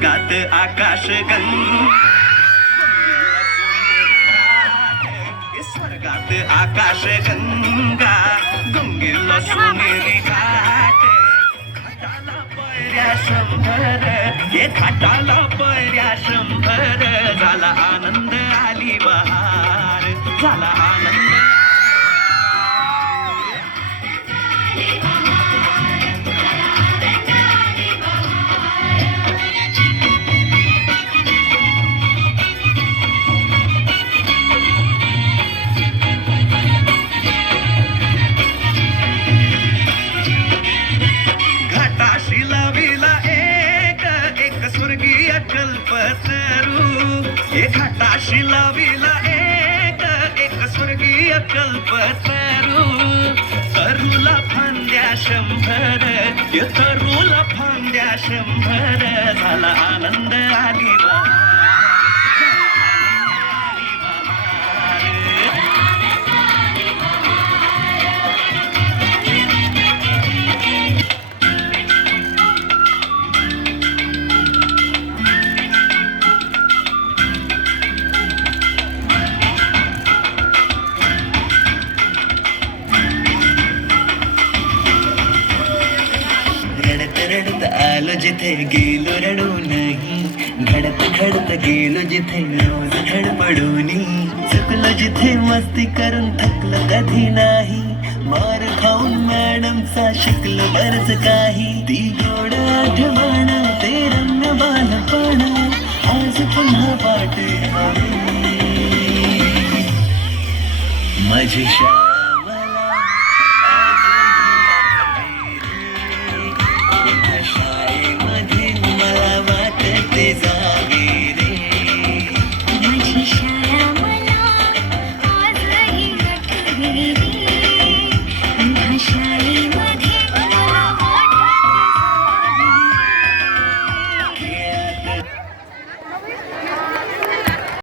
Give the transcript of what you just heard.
स्वर्गात आकाश स्वर्गात आकाश गंगा गंगेला सोनेरी घाट घाटाला पैऱ्या शंभर हे घाटाला पैऱ्या शंभर झाला आनंद आली बहार झाला आनंद स्वर्गीय कल्पतरू हे घाटाशी लाविला एक स्वर्गीय कल्पतरू तरुला फांद्या शंभर हे तरुला फांद्या शंभर झाला आनंद आली रडत आलो जिथे गेलो रडू नाही घडत घडत गेलो जिथे रोज धडपडूनी चुकलो जिथे मस्ती करून थकलो कधी नाही मार खाऊन मॅडमचा शिकलो बरच काही ती गोड आठवण ते रम्य बालपण आज पुन्हा वाटे माझी